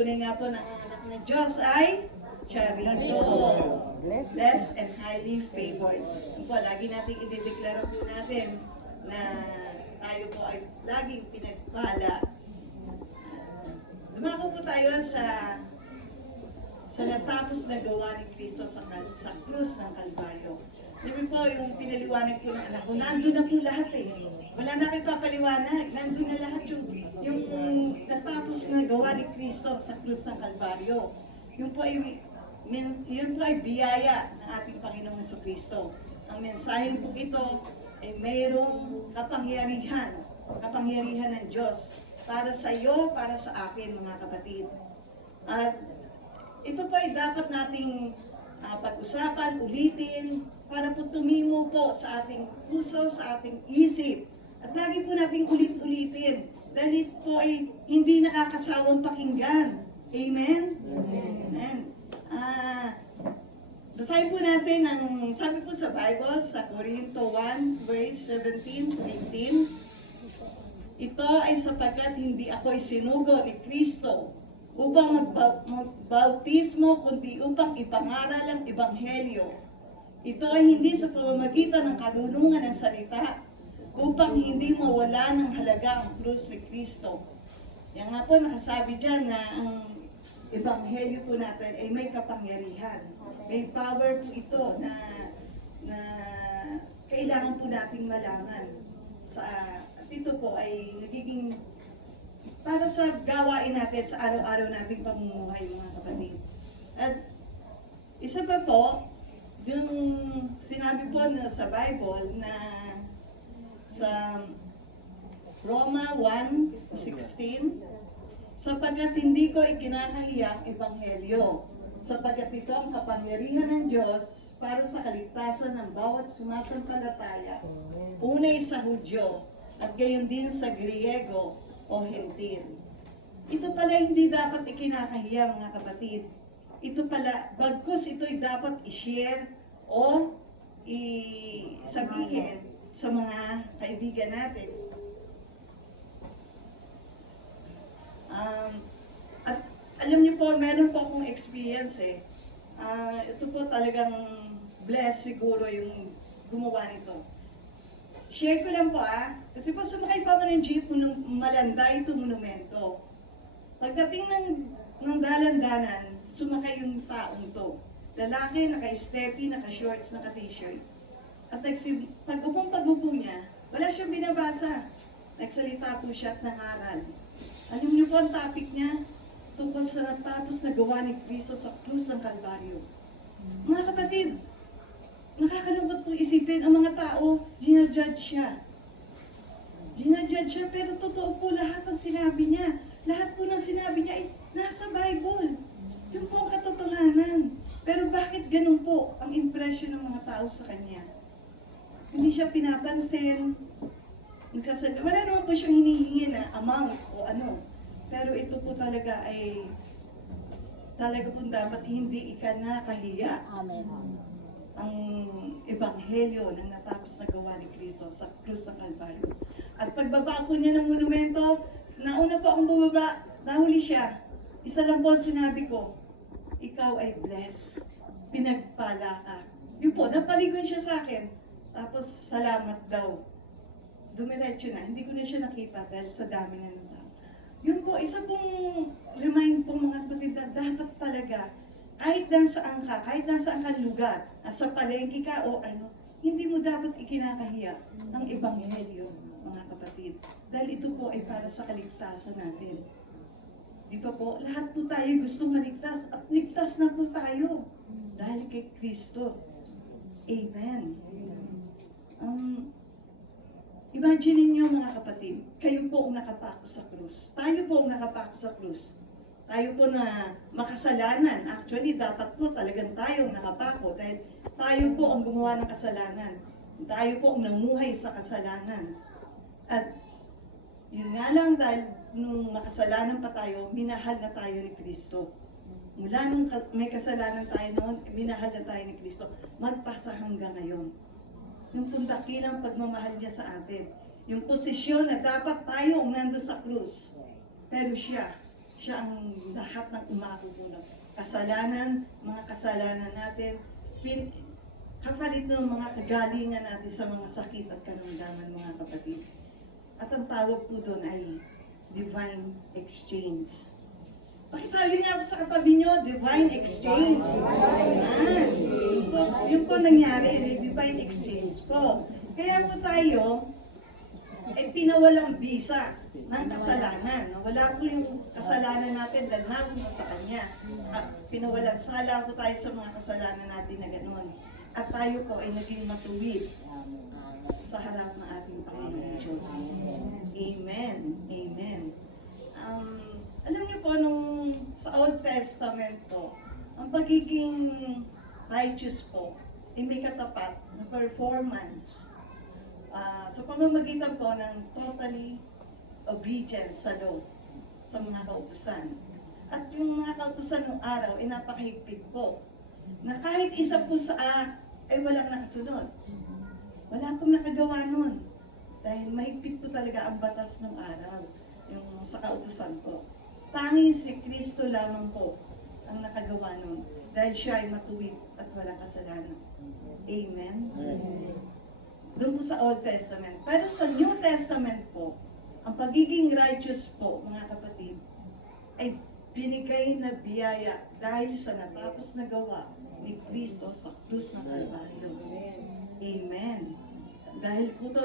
tunay nga po na ang anak ng Diyos ay charito. Blessed and highly favored. Yun po, lagi natin idideklara po natin na tayo po ay laging pinagpala. Dumako po tayo sa natapos na gawa ni Kristo sa krus ng Kalbaryo. Diba po, yung pinaliwanag po ng anak ko, nandun na po lahat eh. Wala na kayo papaliwanag. Nandun na lahat yung natapos na gawa ni Kristo sa krus ng Kalbaryo. Yun po ay biyaya ng ating Panginoong Jesucristo. Ang mensahe po ito ay mayroong kapangyarihan ng Diyos para sa iyo, para sa akin mga kapatid. At ito po ay dapat nating pag-usapan, ulitin, para po tumimo po sa ating puso, sa ating isip. At lagi po nating ulit-ulitin. Dahil ito po ay hindi nakakasawang pakinggan. Amen? Amen. Basahin po natin ang sabi po sa Bible, sa Corinto 1, verse 17 to 18. Ito ay sapagkat hindi ako'y sinugo ni Kristo upang magbautismo, kundi upang ipangaral ang Ebanghelyo. Ito ay hindi sa pamamagitan ng kadulungan ng salita, upang hindi mawala ng halaga ang krus ni Kristo. Yan nga po, nakasabi dyan na ang Ebanghelyo po natin ay may kapangyarihan. May power po ito na kailangan po nating malaman. At ito po ay nagiging para sa gawain natin sa araw-araw nating pamumuhay mga kapatid. At isa pa po, yung sinabi po na sa Bible na sa Roma 1:16, sapagkat hindi ko ikinakahiya ang Ebanghelyo, sapagkat ito ang kapangyarihan ng Diyos para sa kaligtasan ng bawat sumasampalataya, unay sa Hudyo at gayon din sa Griego o Hentil. Ito pala hindi dapat ikinakahiya mga kapatid. Ito pala, bagkus ito'y dapat i-share o sabihin sa mga kaibigan natin. At alam niyo po, meron po akong experience eh. Ito po talagang blessed siguro yung gumawa nito. Share ko lang po kasi po sumakay pa ako ng jeep ng Malanday to Monumento. Pagdating ng dalandanan, sumakay yung taong to. Lalaki, naka-steppy, naka-shorts, naka-t-shirt. At pag-upo niya, wala siyang binabasa. Nagsalita po siya at nangaral. Alam niyo po ang topic niya? Tungkol sa natapos na gawa ni Kristo sa krus ng Kalbaryo. Mga kapatid, nakakalungkot po isipin, ang mga tao, ginajudge siya. Ginajudge siya, pero totoo po lahat ng sinabi niya. Lahat po ng sinabi niya ay nasa Bible. Yung po ang katotohanan. Pero bakit ganun po ang impression ng mga tao sa kanya? Hindi siya pinapansin. Wala naman po siyang hinihingi na amount o ano. Pero ito po talaga ay talaga po dapat hindi ikinakahiya. Amen. Ang Ebanghelyo ng natapos na gawa ni Kristo sa krus ng Kalbaryo. At pagbaba ko niya ng monumento, nauna pa akong bumaba, nahuli siya. Isa lang po sinabi ko, ikaw ay blessed. Pinagpala ka. Yun po, napaligon siya sa akin. Tapos, salamat daw. Dumiretso na. Hindi ko na siya nakita dahil sa dami na ng tao. Yun po, isa pong remind pong mga kapatid na dapat talaga, kahit saan ka lugar, sa palengke ka o ano, hindi mo dapat ikinakahiya ang Ebanghelyo, mga kapatid. Dahil ito po ay para sa kaligtasan natin. Di ba po? Lahat po tayo gustong maligtas at ligtas na po tayo dahil kay Kristo. Amen. Imagine niyo mga kapatid, kayo po ang nakapako sa krus. Tayo po ang nakapako sa krus. Tayo po na makasalanan. Actually, dapat po talagang tayo ang nakapako dahil tayo po ang gumawa ng kasalanan. Tayo po ang namuhay sa kasalanan. At yun nga lang dahil nung makasalanan pa tayo, minahal na tayo ni Kristo. Mula nung may kasalanan tayo noon, minahal na tayo ni Kristo. Magpasa hanggang ngayon. Yung pundakilang pagmamahal niya sa atin. Yung posisyon na dapat tayo ang nandun sa krus. Pero siya, Siya ang lahat ng umako po ng kasalanan, mga kasalanan natin, kapalit ng mga kagalingan natin sa mga sakit at karamdaman, mga kapatid. At ang tawag po doon ay divine exchange. Pakisabi nga po sa katabi nyo, divine exchange. Yun po nangyari, divine exchange po. Kaya po tayo, ay pinawalang bisa ng kasalanan. Wala po yung kasalanan natin dahil napunta sa Kanya. Pinawalang sala po tayo sa mga kasalanan natin na gano'n. At tayo po ay naging matuwid sa harap ng ating Panginoon Diyos. Amen. Amen. Alam niyo po, sa Old Testament po, ang pagiging righteous po, ay may katapat na performance sa pamamagitan po ng totally obedience sa law, sa mga kautusan. At yung mga kautusan ng araw ay napakahigpit po, na kahit isa po ay walang nakasunod. Wala pong nakagawa nun. Dahil mahigpit po talaga ang batas ng araw, yung sa kautusan po. Tanging si Kristo lamang po ang nakagawa nun, dahil siya ay matuwid at walang kasalanan. Amen? Doon po sa Old Testament. Pero sa New Testament po, ang pagiging righteous po, mga kapatid, ay binigay na biyaya dahil sa natapos na gawa ni Kristo sa krus ng Kalbaryo. Amen. Dahil po ito,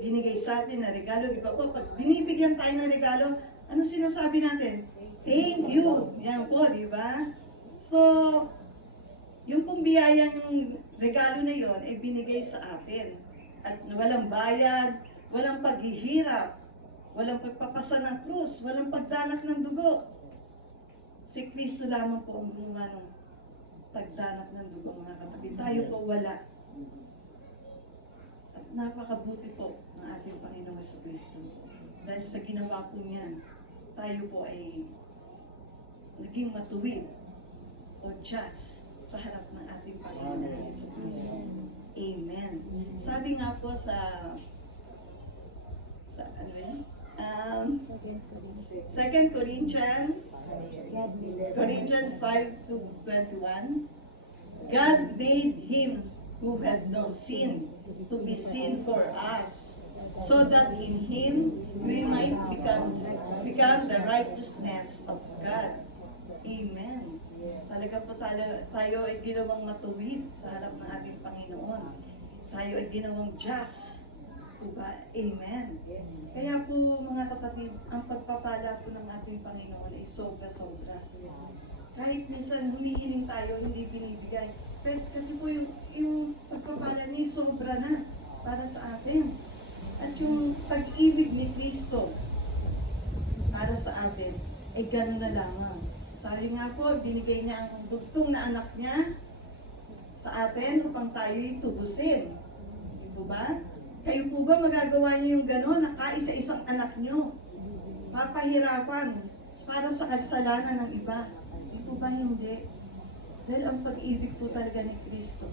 binigay sa atin na regalo. Di ba po, pag binibigyan tayo ng regalo, ano sinasabi natin? Thank you. Yan po, di ba? So, yung pong biyayang regalo na yon ay binigay sa atin. At walang bayad, walang paghihirap, walang pagpapasa ng krus, walang pagdanak ng dugo. Si Kristo lamang po ang gumawa ng pagdanak ng dugo, mga kapatid. Tayo po wala. At napakabuti po ng ating Panginoong Jesucristo. Dahil sa ginawa po niya, tayo po ay naging matuwid o just sa harap ng ating Panginoong Jesucristo. Amen. Sabi nga po sa 2 Corinthians 5:21, God made him who had no sin to be sin for us, so that in him we might become the righteousness of God. Amen. Talaga po tayo ay ginawang matuwid sa harap ng ating Panginoon. Tayo ay ginawang just. Diba? Amen. Kaya po mga kapatid, ang pagpapala po ng ating Panginoon ay sobra-sobra. Kahit minsan humihiling tayo, hindi binibigay. Kasi po yung pagpapala niya sobra na para sa atin. At yung pag-ibig ni Kristo para sa atin ay gano'n na lamang. Sabi nga po, binigay niya ang bugtong na anak niya sa atin upang tayo'y tubusin. Ito ba? Kayo po ba magagawa niyo yung gano'n na kaisa-isang anak niyo? Papahirapan para sa kasalanan ng iba. Ito ba hindi? Dahil ang pag-ibig po talaga ni Kristo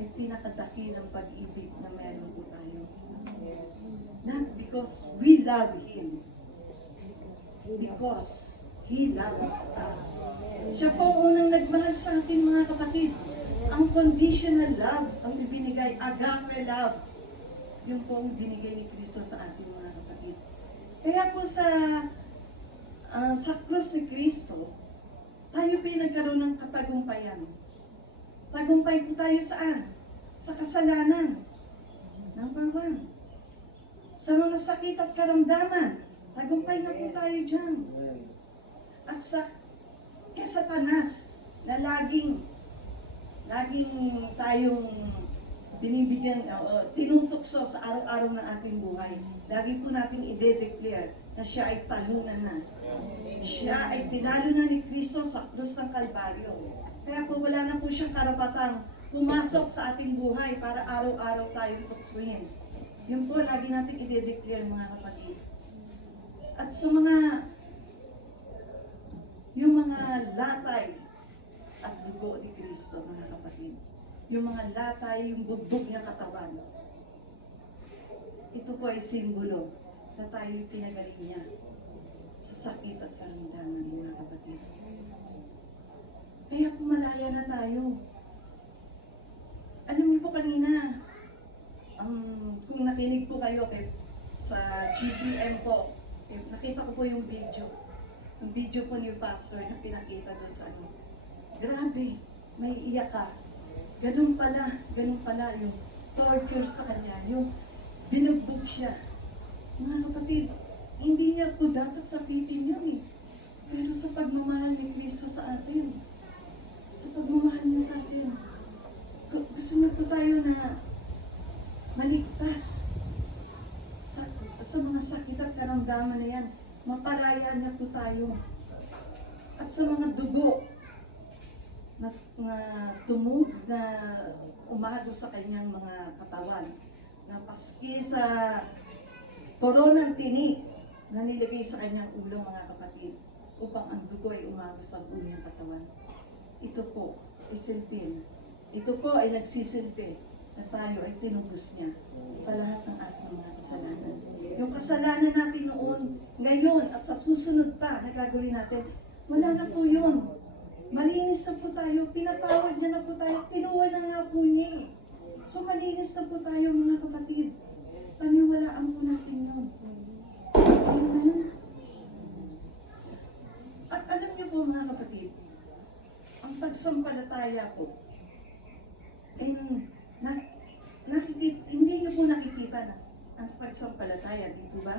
ay pinakadakilang pag-ibig na meron po tayo. Not because we love Him, because He loves us. Siya po ang unang nagmahal sa atin, mga kapatid. Ang conditional love, ang ibinigay, agape love, yung po ang binigay ni Kristo sa ating mga kapatid. Kaya po sa krus ni Kristo, tayo po nagkaroon ng katagumpayan. Tagumpay po tayo saan? Sa kasalanan. Number 1. Sa mga sakit at karamdaman, tagumpay na po tayo dyan. At sa Satanas, na laging tayong binibigyan, tinutokso sa araw-araw ng ating buhay. Lagi po nating i-declare na siya ay talunan na. Siya ay pinalo na ni Kristo sa krus ng Kalbaryo. Kaya po wala na po siyang karapatang pumasok sa ating buhay para araw-araw tayong tuksuhin. Yun po, lagi natin i-declare, mga kapatid. At sa yung mga latay at dugo ni Kristo, mga kapatid. Yung mga latay, yung bugbog niya katawan. Ito po ay simbolo na tayo pinagaling niya sa sakit at karamdaman, mga kapatid. Kaya pumalaya na tayo. Alam niyo po kanina, kung nakinig po kayo sa GBM po, nakita ko po yung video. Yung video po ni Pastor na pinakita doon sa ano. Grabe, may iyak ka. Ganun pala yung torture sa kanya, yung binugbog siya. Mga kapatid, hindi niya po dapat sabitin yun eh. Pero sa pagmamahal ni Kristo sa atin, sa pagmamahal niya sa atin, gusto na po tayo na maligtas sa mga sakit at karamdaman na yan. Mapalaya na po tayo. At sa mga dugo na tumog na umago sa kanyang mga katawan, na paski sa koronang tinik na nilagay sa kanyang ulo, mga kapatid, upang ang dugo ay umago sa ulo niyang katawan. Ito po, isilpin. Ito po ay nagsisilpi na tayo ay tinubos niya sa lahat ng ating mga kasalanan. Yung kasalanan natin noon, ngayon at sa susunod pa na gagawin natin, wala na po yun. Malinis na po tayo, pinatawad niya na po tayo, kinuha na nga po niya eh. So malinis na po tayo, mga kapatid. Paniwalaan po natin yun. Amen? At alam niyo po, mga kapatid, ang pagsampalataya po, hindi niyo po nakikita na ang pagsampalataya, di po ba?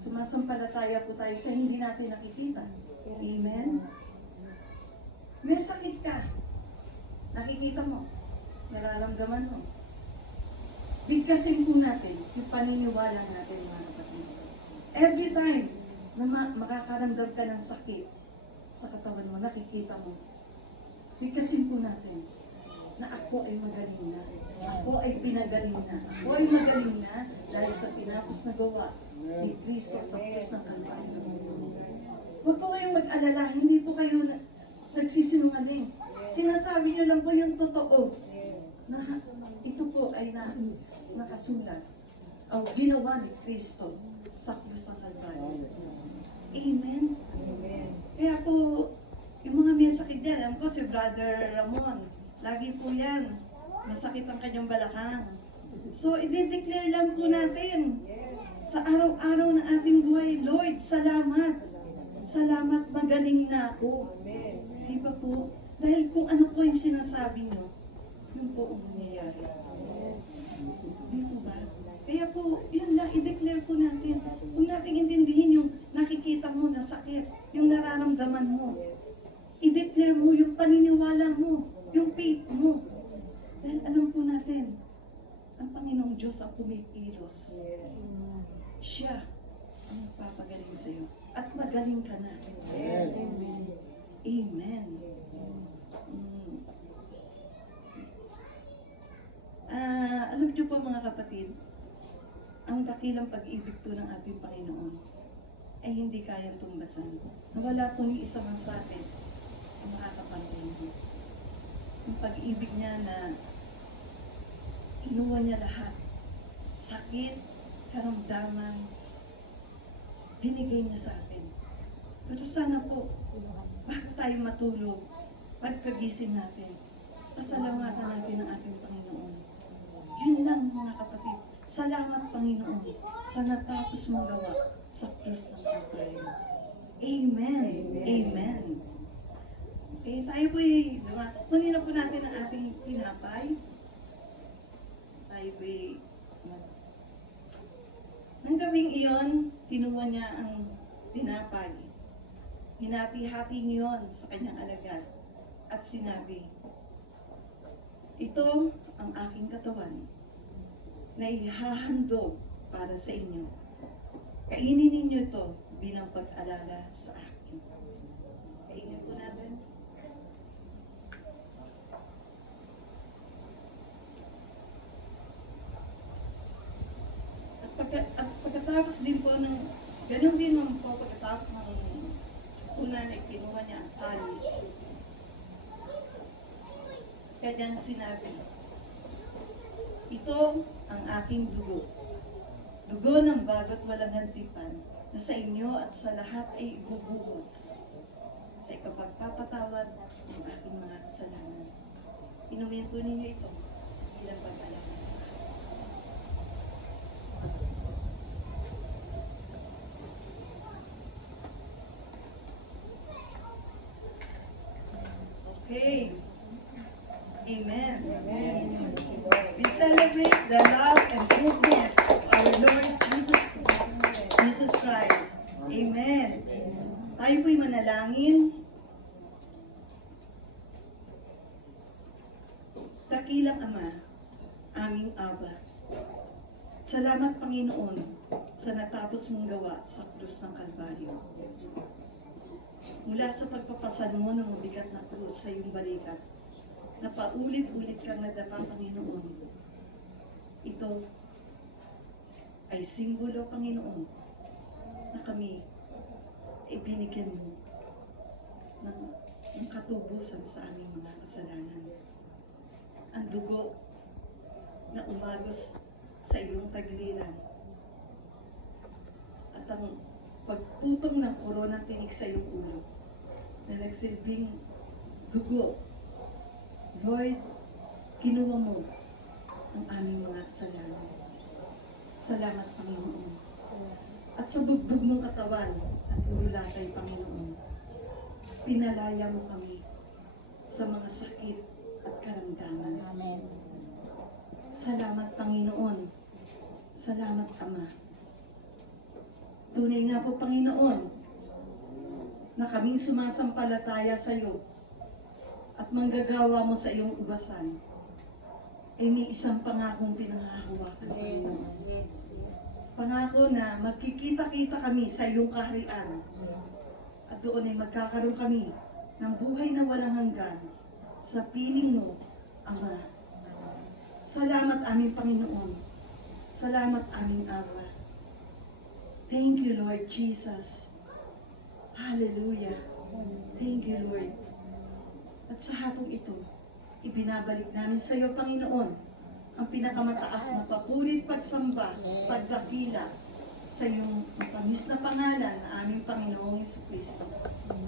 Sumasampalataya po tayo sa hindi natin nakikita. Amen? May sakit ka. Nakikita mo. Nararamdaman mo. Bigkasin po natin yung paniniwala natin, mga kapatid. Every time na makakaramdam ka ng sakit sa katawan mo, nakikita mo, bigkasin po natin na ako ay magaling na. Ako ay pinagaling na. Ako ay magaling na dahil sa tinapos na gawa ni Kristo sa krus ng Kalbaryo. Huwag po kayong mag-alala, hindi po kayo nagsisinungaling. Sinasabi niyo lang po yung totoo na ito po ay nakasulat o ginawa ni Kristo sa krus ng Kalbaryo. Amen? Kaya po, yung mga may sakit yan, alam ko si Brother Ramon, lagi po yan, masakit ang kanyang balakang. So, i-declare lang po natin sa araw-araw na ating buhay, Lord, salamat. Salamat, magaling na ako. Di ba po? Dahil kung ano po yung sinasabi nyo, yun po ang mangyayari. Di po ba? Kaya po, yun lang, i-declare po natin. Kung natin intindihin yung nakikita mo na sakit, yung nararamdaman mo, i-declare mo yung paniniwala mo, yung faith mo. Dahil alam po natin, ang Panginoong Diyos ang kumikilos. Siya ang magpapagaling sa iyo. At magaling ka na. Amen. Amen. Alam niyo po, mga kapatid, ang dakilang pag-ibig po ng ating Panginoon ay hindi kayang tumbasan. Nawala po ni isa man sa atin ang makakapantay mo. Yung pag-ibig niya na inuwa niya lahat. Sakit, karamdaman, binigay niya sa atin. Pero sana po, bago tayo matulog, pagkagising natin, pasalamatan natin ang ating Panginoon. Yun lang, mga kapatid. Salamat, Panginoon, sa natapos mong gawa sa krus ng Kalbaryo. Amen. Amen. Okay, tayo po kunin na po natin ang ating tinapay. Tayo po nang gawing iyon, kinuha niya ang tinapay. Hinati-hati niyon sa kanyang alagad at sinabi, ito ang aking katawan na ihahandog para sa inyo. Kainin ninyo ito bilang pag-alala sa akin. Kainin po natin. At pagkatapos din po ng, ganun din naman po, pagkatapos ng una na kinuha niya ang talis. Kaya diyan sinabi, ito ang aking dugo dugo ng bago't walang hantipan, na sa inyo at sa lahat ay ibubuhos sa ikapagpapatawad ng aking mga kasalanan. Inumin po ninyo ito bilang pag-alaman sa akin. Okay. Amen. We celebrate the love and goodness of our Lord Jesus Christ. Amen. Tayo po'y manalangin. Dakilang Ama, aming Aba, salamat Panginoon sa natapos mong gawa sa krus ng Kalbaryo. Mula sa pagpapasan mo ng mabigat na krus sa iyong balikat, na paulit-ulit kang nadapa, Panginoon. Ito ay simbolo, Panginoon, na kami ay binigyan mo ng katubusan sa aming mga kasalanan. Ang dugo na umagos sa iyong tagliran at ang pagputong ng koronang tinik sa iyong ulo na nagsilbing dugo. Lord, kinuha mo ang aming mga kasalanan. Salamat, Panginoon. At sa bugbog ng katawan at urulatay, Panginoon, pinalaya mo kami sa mga sakit at karamdaman. Amen. Salamat, Panginoon. Salamat, Ama. Tunay nga po, Panginoon, na kaming sumasampalataya sa iyo at manggagawa mo sa iyong ubasan, ay may isang pangakong pinangahawakan. Yes. Pangako na magkikita-kita kami sa iyong kaharian. Yes. At doon ay magkakaroon kami ng buhay na walang hanggan sa piling mo, Ama. Salamat aming Panginoon. Salamat aming Ama. Thank you, Lord Jesus. Hallelujah. Thank you, Lord. At sa hapong ito, ibinabalik namin sa iyo, Panginoon, ang pinakamataas na papurit, pagsamba, pagdakila sa iyong matamis na pangalan na aming Panginoong Jesucristo.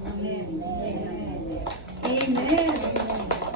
Amen. Amen. Amen.